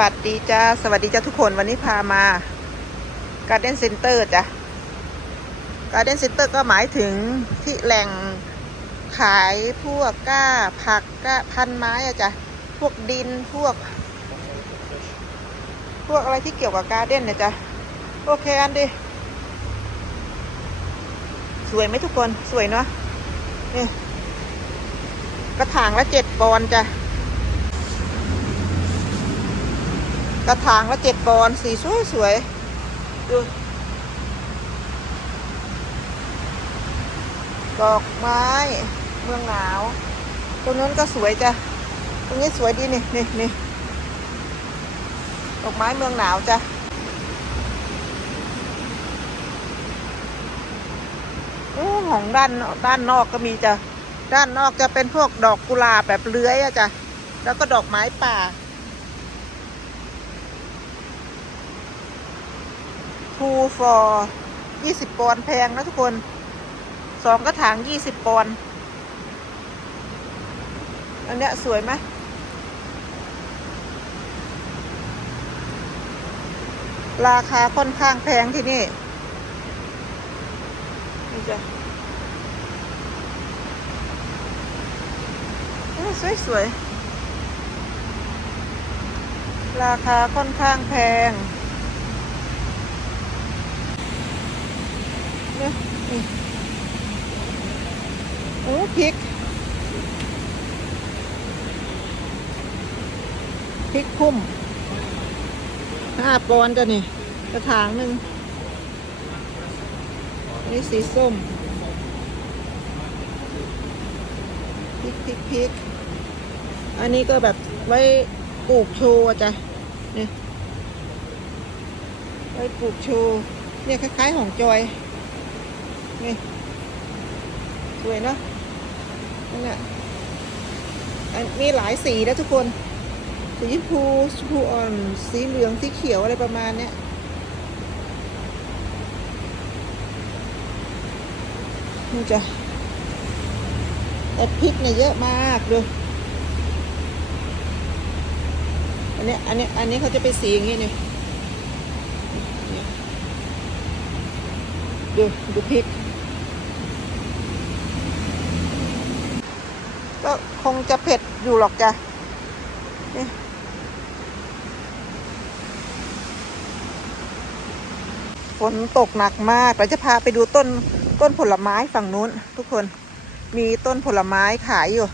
วัสดีจ้า สวัสดีจ้าทุกคนวันนี้พามาการ์เด้นเซ็นเตอร์จ้ะการ์เด้นเซ็นเตอร์ก็หมายถึงที่แหล่งขายพวกก้าผักก้าพันไม้อะจ้ะพวกดินพวก พวกอะไรที่เกี่ยวกับการ์เด้นเนี่ยจ้ะโอเคอันดิสวยไหมทุกคนสวยเนาะนี่กระถางละเจ็ดปอนด์จ้ะ กระถางละเจ็ดปอนสีสวยสวยดูดอกไม้ เมืองหนาวตรงนั้นก็สวยจ้ะตรงนี้สวยดีนี่นี่นี่ดอกไม้เมืองหนาวจ้ะโอ้ของด้านด้านนอกก็มีจ้ะด้านนอกจะเป็นพวกดอกกุหลาบแบบเลื้อยอะจ้ะแล้วก็ดอกไม้ป่า ทูฟอร์ยี่สิบปอนด์แพงนะทุกคนสองกระถางยี่สิบปอนด์อันเนี้ยสวยไหมราคาค่อนข้างแพงที่นี่นี่จ้ะสวยสวยราคาค่อนข้างแพง เนี่ยนี่โอ้พริกพริกพุ่มห้าปอนด์จ้ะนี่ กระถางหนึ่งนี่สีส้มพริกพริกพริกอันนี้ก็แบบไว้ปลูกโชว์จ้ะนี่ไว้ปลูกโชว์เนี่ยคล้ายๆของจอย นี่สวยเนอะนั่นแหละอันมีหลายสีนะทุกคนสีชมพูชมพูอ่อนสีเหลืองสีเขียวอะไรประมาณเนี้ยนี่จ้ะแต่พริกเนี่ยเยอะมากดูอันนี้อันนี้อันนี้เขาจะเป็นสีอย่างงี้นี่เนี่ยดูดูพริก ก็คงจะเผ็ดอยู่หรอกจ้ะนี่ฝนตกหนักมาก เราจะพาไปดูต้นต้นผลไม้ฝั่งนู้น ทุกคน มีต้นผลไม้ขายอยู่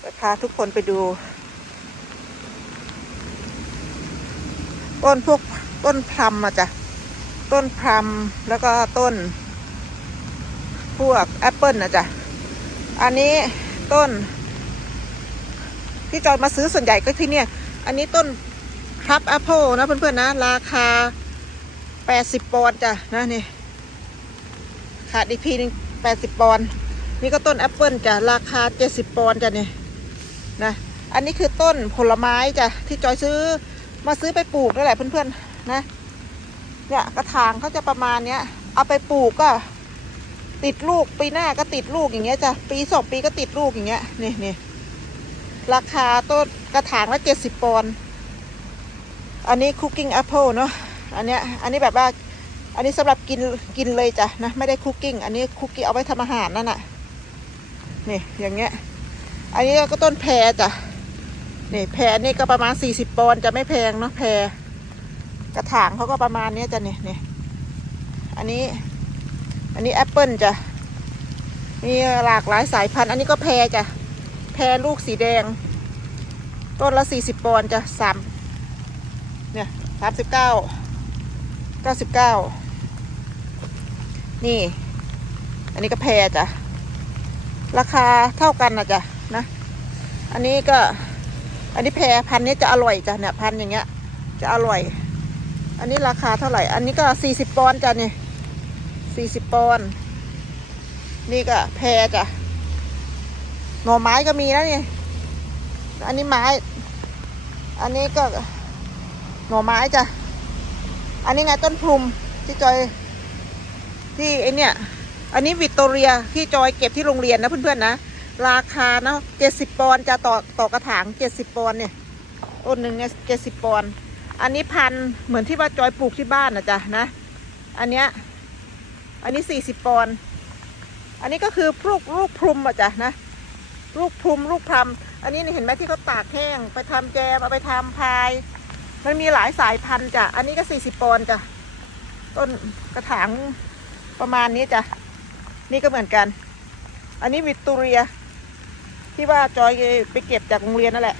ไปพาทุกคนไปดู ต้นพวกต้นพลัมอะจ้ะ ต้นพลัมแล้วก็ต้น พวกแอปเปิลนะจ๊ะอันนี้ ต้น ที่จอยมาซื้อส่วนใหญ่ก็ที่เนี่ย อันนี้ต้นครับแอปเปิลนะเพื่อนๆนะ ราคา80ปอนด์จ้ะนะนี่ขาดอีกพีนึง80ปอนด์นี่ก็ต้นแอปเปิลจ้ะราคา70ปอนด์จ้ะนี่นะอันนี้คือต้นผลไม้จ้ะที่จอยซื้อมาซื้อไปปลูกนั่นแหละเพื่อนๆนะเนี่ยกระถางเขาจะประมาณเนี้ย เอาไปปลูกก็ ติดลูกปีหน้าก็ติดลูกอย่างเงี้ยจ้ะปีสองปีก็ติดลูกอย่างเงี้ยนี่นี่ราคาต้นกระถางละเจ็ดสิบปอนด์อันนี้คุกกิ้งแอปเปิลเนาะอันเนี้ยอันนี้แบบว่าอันนี้สำหรับกินกินเลยจ้ะนะไม่ได้คุกกิ้งอันนี้คุกกี้เอาไว้ทำอาหารนั่นน่ะนี่อย่างเงี้ย อันนี้ก็ต้นแพรจ้ะนี่แพรนี่ก็ประมาณสี่สิบปอนด์จะไม่แพงเนาะแพรกระถางเขาก็ประมาณเนี้ยจ้ะนี่นี่อันนี้ อันนี้แอปเปิลจ้ะ มีหลากหลายสายพันธุ์ อันนี้ก็แพรจ้ะ แพรลูกสีแดง ต้นละสี่สิบปอนด์จ้ะสามเนี่ยสามสิบเก้าเก้าสิบเก้านี่ อันนี้ก็แพรจ้ะ ราคาเท่ากันนะจ้ะนะ อันนี้ก็ อันนี้แพรพันธุ์นี้จะอร่อยจ้ะเนี่ยพันธุ์อย่างเงี้ย จะอร่อย อันนี้ราคาเท่าไหร่ อันนี้ก็สี่สิบปอนด์จ้ะเนี่ย สี่สิบปอนด์นี่ก็แพรจ้ะหน่อไม้ก็มีนะนี่ อันนี้ไม้ อันนี้ก็หน่อไม้จ้ะ อันนี้ไงต้นพลุมที่จอย ที่ไอเนี่ย อันนี้วิกตอเรียที่จอยเก็บที่โรงเรียนนะเพื่อนๆนะ ราคานะเจ็ดสิบปอนด์จะต่อต่อกระถางเจ็ดสิบปอนด์เนี่ยต้นหนึ่งเนี่ยเจ็ดสิบปอนด์อันนี้พันเหมือนที่ว่าจอยปลูกที่บ้านนะจ๊ะนะ อันเนี้ย อันนี้สี่สิบปอนด์อันนี้ก็คือลูกลูกพรุมอะจ๊ะนะลูกพรุมลูกพรำอันนี้เห็นไหมที่เขาตากแห้ง ไปทำแจมเอาไปทำพาย มันมีหลายสายพันธุ์จ้ะอันนี้ก็สี่สิบปอนด์จ้ะต้นกระถางประมาณนี้จ้ะนี่ก็เหมือนกัน อันนี้วิตอเรีย ที่ว่าจอยไปเก็บจากโรงเรียนนั่นแหละ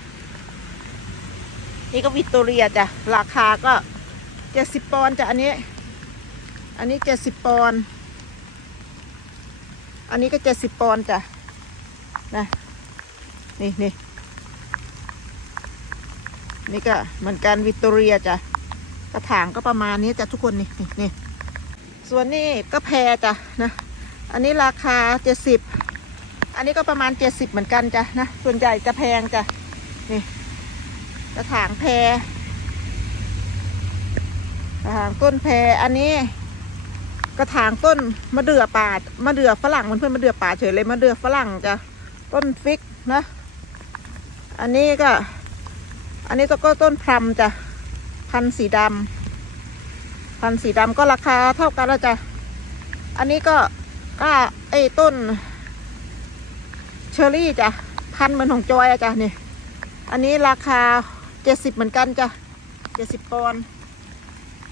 นี่ก็วิตอเรียจ้ะราคาก็เจ็ดสิบปอนด์จ้ะอันนี้ อันนี้เจ็ดสิบปอนด์อันนี้ก็เจ็ดสิบปอนด์จ้ะนะนี่นี่นี่ก็เหมือนกันวิกตอเรียจ้ะกระถางก็ประมาณนี้จ้ะทุกคนนี่นี่นี่ส่วนนี้ก็แพรจ้ะนะ อันนี้ราคาเจ็ดสิบอันนี้ก็ประมาณเจ็ดสิบเหมือนกันจ้ะนะส่วนใหญ่จะแพงจ้ะนี่กระถางแพรกระถางต้นแพรอันนี้ กระถางต้นมะเดื่อป่ามะเดื่อฝรั่งมันเพื่อนมะเดื่อป่าเฉยเลยมะเดื่อฝรั่งจ้ะต้นฟิกนะ อันนี้ก็ อันนี้ก็ต้นพรำจ้ะพันสีดำพันสีดำก็ราคาเท่ากันแล้วจ้ะอันนี้ก็ก็ไอ้ต้น เชอรี่จ้ะพันเหมือนของจอยอะจ้ะนี่อันนี้ราคาเจ็ดสิบเหมือนกันจ้ะเจ็ดสิบปอน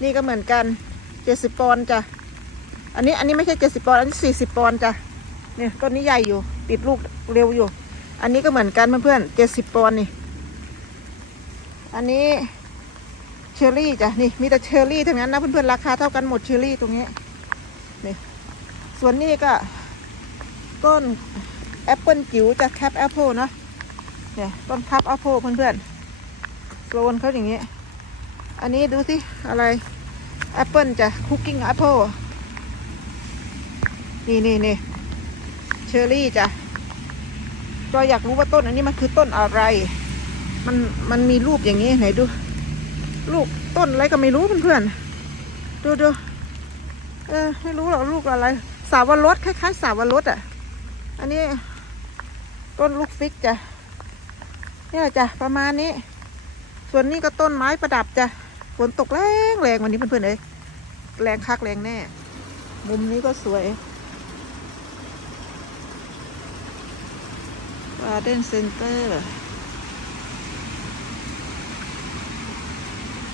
นี่ก็เหมือนกันเจ็ดสิบปอนจ้ะ อันนี้อันนี้ไม่ใช่เจ็ดสิบปอนด์อันนี้สี่สิบปอนด์จ้ะเนี่ยต้นนี้ใหญ่อยู่ ติดลูกเร็วอยู่ อันนี้ก็เหมือนกันเพื่อนๆเจ็ดสิบปอนด์นี่ อันนี้เชอร์รี่จ้ะนี่มีแต่เชอร์รี่ทั้งนั้นนะเพื่อนๆราคาเท่ากันหมดเชอร์รี่ตรงนี้นี่ส่วนนี้ก็ต้นแอปเปิลจิ๋วจะแคปแอปเปิลเนาะเนี่ยต้นพับแอปเปิลเพื่อนๆโคลนเขาอย่างนี้ อันนี้ดูสิอะไรแอปเปิลจ้ะคุกกิ้งแอปเปิล นี่นี่นี่เชอรี่จ้ะก็อยากรู้ว่าต้นอันนี้มันคือต้นอะไร มันมันมีรูปอย่างนี้ไหนดู ลูกต้นอะไรก็ไม่รู้เพื่อนๆดูดูเออไม่รู้หรอกลูกอะไร สาวรสคล้ายๆ สาวรสอะ อันนี้ ต้นลูกฟิกจ้ะเนี่ยจ้ะประมาณนี้ ส่วนนี้ก็ต้นไม้ประดับจ้ะฝนตกแรงแรงวันนี้เพื่อนๆเลยแรงคักแรงแน่ มุมนี้ก็สวย ก a r d e n Center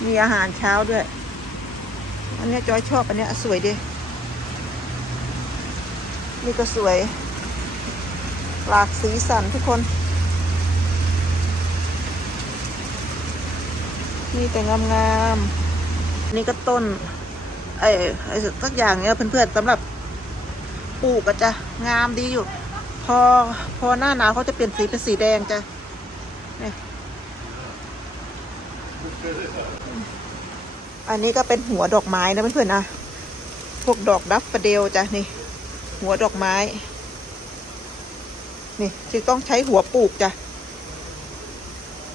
มีอาหารเช้าด้วย อันนี้จอยชอบอันนี้สวยดี นี่ก็สวย หลากสีสันทุกคน นี่แต่งามๆนี่ก็ต้น ไอ้ไอ้สักอย่างเนี้ยเพื่อนๆสำหรับปลูกอะจ้ะงามดีอยู่ พอพอหน้าหนาวเขาจะเปลี่ยนสีเป็นสีแดงจ้ะนี่อันนี้ก็เป็นหัวดอกไม้นะเพื่อนๆนะ พวกดอกดัฟฟาเดลจ้ะนี่ หัวดอกไม้ นี่จึงต้องใช้หัวปลูกจ้ะ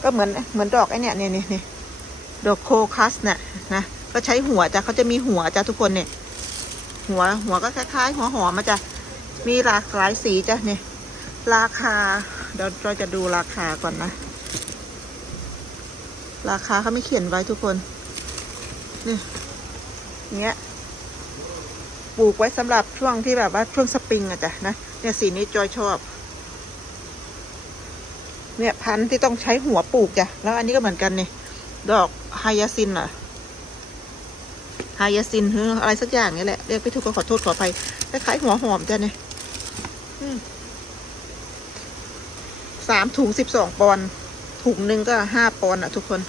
ก็เหมือนเหมือนดอกไอ้เนี่ยนี่นี่นี่ดอกโคคัสเนี่ยนะ ก็ใช้หัวจ้ะเขาจะมีหัวจ้ะทุกคนเนี่ย หัวหัวก็คล้ายๆหัวหอมมาจ้ะ มีหลากหลายสีจ้ะเนี่ย ราคา เดี๋ยวเราจะดูราคาก่อนนะ ราคาเขาไม่เขียนไว้ทุกคน นี่เนี้ย ปลูกไว้สำหรับช่วงที่แบบว่าช่วงสปริงอะจ้ะนะ เนี่ยสีนี้จอยชอบ เนี่ยพันธุ์ที่ต้องใช้หัวปลูกจ้ะ แล้วอันนี้ก็เหมือนกันนี่ดอกไฮยาซินอะ ไฮยาซินหรืออะไรสักอย่างนี่แหละ เรียกไม่ถูกก็ขอโทษขออภัยคล้ายๆหัวหอมจ้ะเนี่ยสามถุงสิบสองปอนด์ถุงหนึ่งก็ห้าปอนด์อะทุกคน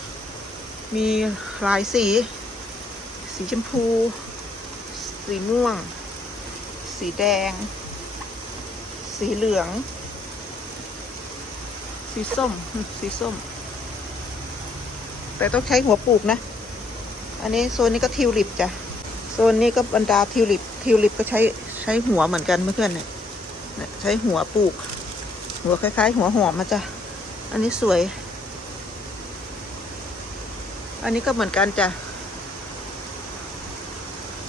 มีหลายสี สีชมพู สีม่วง สีแดง สีเหลือง สีส้ม สีส้ม แต่ต้องใช้หัวปลูกนะ อันนี้โซนนี้ก็ทิวลิปจ้ะ โซนนี้ก็บรรดาทิวลิป ทิวลิปก็ใช้ใช้หัวเหมือนกันเพื่อนเนี่ยใช้หัวปลูก หัวคล้าย ๆ หัวหอมมาจ้ะ อันนี้สวย อันนี้ก็เหมือนกันจ้ะ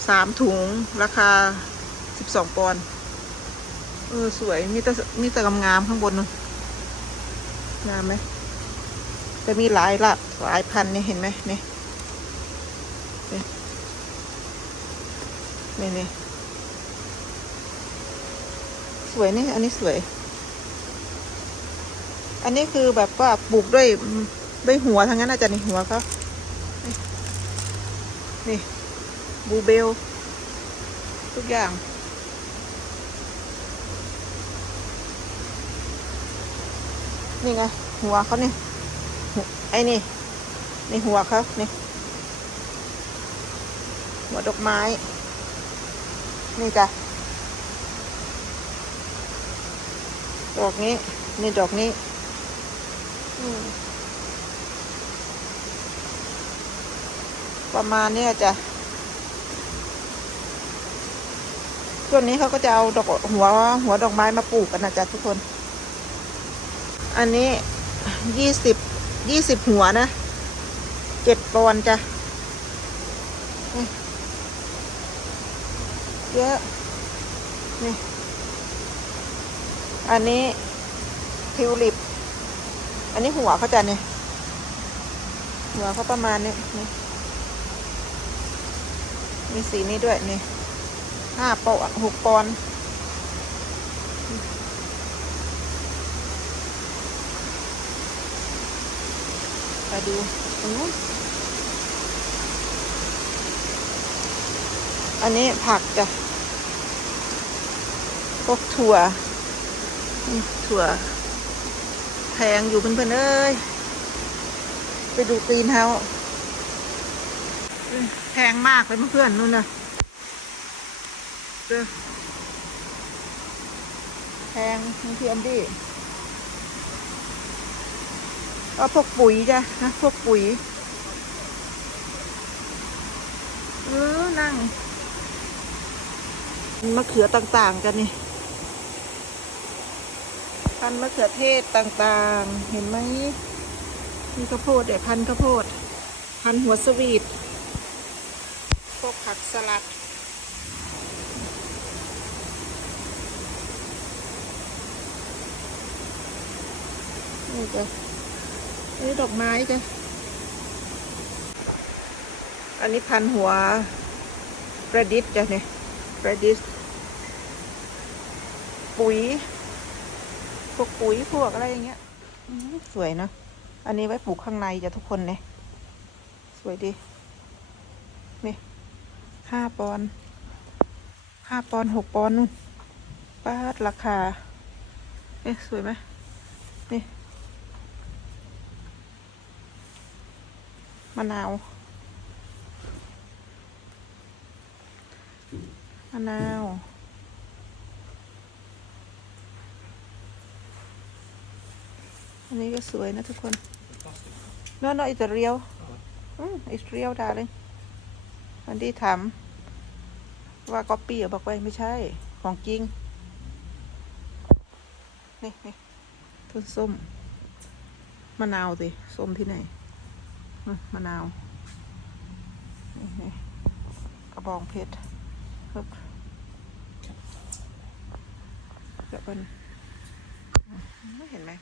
สามถุงราคาสิบสองปอนด์เออสวยมีแต่มีแต่งามๆข้างบนนู่นงามไหมจะมีหลายหลักหลายพันนี่เห็นไหมนี่ นี่นี่สวยนี่อันนี้สวย อันนี้คือแบบว่าปลูกด้วยด้วยหัวทั้งนั้นอาจารย์ในหัวเขานี่บูเบล ทุกอย่าง นี่ไง หัวเขาเนี่หัวไอ้นี่ในหัวเขาเนี่ยหัวดอกไม้ นี่จ้ะ ดอกนี้ นี่ดอกนี้อืมประมาณเนี้ยจ้ะช่วงนี้เขาก็จะเอาดอกหัวหัวดอกไม้มาปลูกกันนะจ๊ะทุกคน อันนี้ยี่สิบยี่สิบหัวนะเจ็ดปอนด์จ้ะ เยอะ นี่ อันนี้ทิวลิป อันนี้หัวเขาจะเนี่ย หัวเขาประมาณนี้นี่มีสีนี้ด้วยนี่ห้าปอนหกปอนด์ไปดูตรงนู้นอันนี้ผักจ้ะ พวกถั่ว ถั่วแพงอยู่เพื่อนๆเอ้ย ไปดูตีนเฮาแพงมากเลยเพื่อนๆนู่นนะเจอแพงบางทีอันดี้ก็พวกปุ๋ยจ้ะนะพวกปุ๋ยเออนั่งมะเขือต่างๆกันนี่ พันธุ์มะเขือเทศต่างๆ เห็นไหมมีข้าวโพดเดี๋ยวพันธุ์ข้าวโพด พันธุ์หัวสวีทพวกผักสลัดนี่จ้ะนนี้ดอกไม้จ้ะ อันนี้พันหัวประดิษจ้ะเนี่ยประดิษปุ๋ย พวกปุ๋ยพวกอะไรอย่างเงี้ยสวยเนอะอันนี้ไว้ปลูกข้างในจะทุกคนเนี่ยสวยดีนี่ห้าปอนห้าปอนหกปอนนู่นป้าดราคาเอ๊ะสวยไหมนี่มะนาวมะนาว อันนี้ก็สวยนะทุกคน no no it's a real อืม it's real darling วันที่ถามว่าก๊อปปี้หรือบอกไปไม่ใช่ ของจริง นี่นี่ต้นส้ม มะนาวสิ ส้มที่ไหน มะนาว นี่นี่กระบองเพชรฮึบเดี๋ยวเป็นไม่เห็นไหม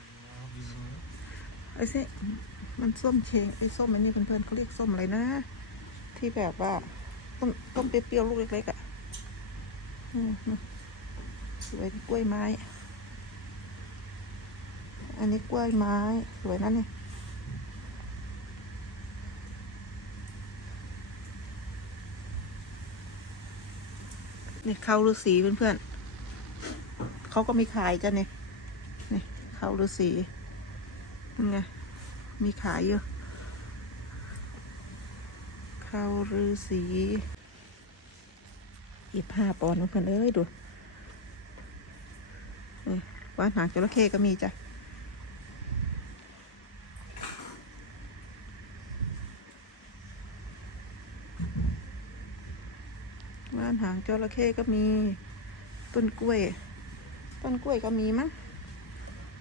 ไอ้สิมันส้มเชงไอ้ส้มอันนี้เพื่อนๆเขาเรียกส้มอะไรนะ ที่แบบว่าต้มต้มเปรี้ยวๆลูกเล็กๆอะสวยกล้วยไม้ อันนี้กล้วยไม้สวยนั่นนี่นี่เขาฤาษีเพื่อนๆเขาก็มีขายจ้ะเนี่ยนี่เขาฤาษี นี่ไง มีขายอยู่เขาวฤาษีอีกห้าปอนด์เพื่อนเอ้ย ดูนี่ว่านหางจระเข้ก็มีจ้ะบ้านหางจระเข้ก็มี ต้นกล้วย ต้นกล้วยก็มีมั้ง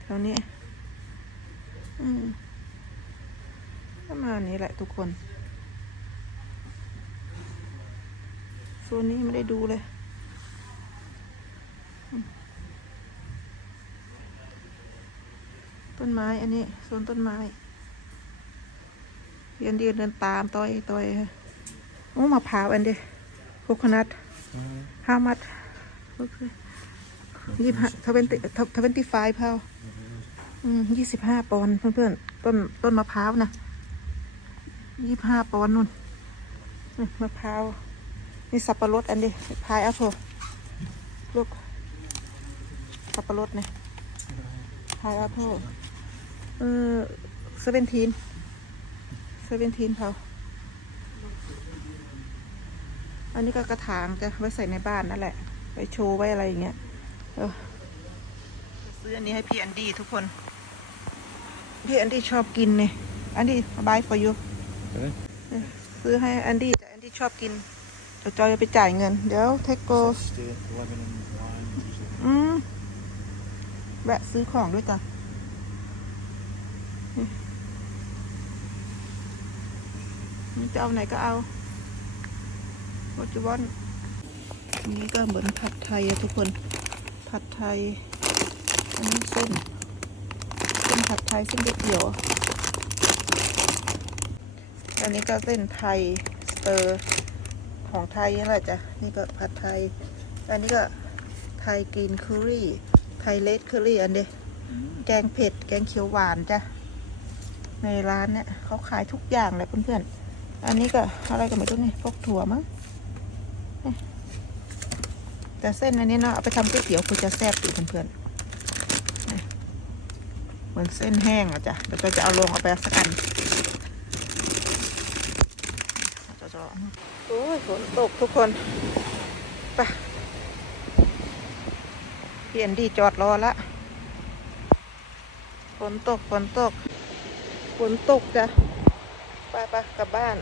แถวนี้ ประมาณนี้แหละทุกคน โซนนี้ไม่ได้ดูเลยอืมต้นไม้อันนี้ โซนต้นไม้พี่อันดีเดินตามต่อยต่อยโอ้มะพร้าวอันเดีโคคนัท how much ยี่ห้าทเวนตี้ทเวนตี้ไฟพาว อืมยี่สิบห้าปอนด์เพื่อนๆ ต้นต้นมะพร้าวนะยี่ห้าปอนด์นู่นมะพร้าว นี่สับปะรดอันนี้พายแอปเปิลลูก สับปะรดเนี่ยพายแอปเปิลเออเซเวนทีนเซเวนทีนเขาอันนี้ก็กระถางจะไว้ใส่ในบ้านนั่นแหละไว้โชว์ไว้อะไรอย่างเงี้ย เออ ซื้ออันนี้ให้พี่อันดี้ทุกคน พี่อันดี้ชอบกินเนี่ยอันดี้บาย for you ซื้อให้อันดี้แต่อันดี้ชอบกินเดี๋ยวจอยจะไปจ่ายเงิน เดี๋ยวเทคโก Steak, Lebanon, lime, usually. อืมแวะซื้อของด้วยจ้ะนี่จะเอาไหนก็เอาวัจุวันอันนี้ก็เหมือนผัดไทยอะทุกคน ผัดไทยอันนี้เส้น เส้นผัดไทยเส้นก๋วยเตี๋ยวอันนี้ก็เส้นไทยสเตอร์ของไทยนี่แหละจ้ะ นี่ก็ผัดไทย อันนี้ก็ไทยกรีนเคอรี่ ไทยเลดเคอรี่อันเดียแกงเผ็ด แกงเขียวหวานจ้ะ ในร้านเนี่ยเขาขายทุกอย่างเลยเพื่อนๆ อันนี้ก็อะไรกันไม่รู้นี่พวกถั่วมั้งแต่เส้นอันนี้เนาะเอาไปทำก๋วยเตี๋ยวคุณจะแซ่บดีเพื่อนๆ เหมือนเส้นแห้งอะจ้ะเดี๋ยวเราจะเอาลงเอาไปสักอันจะจะโอ้ยฝนตกทุกคนไปเปลี่ยนดีจอดรอละฝนตกฝนตกฝนตกจ้ะไปไปกลับบ้าน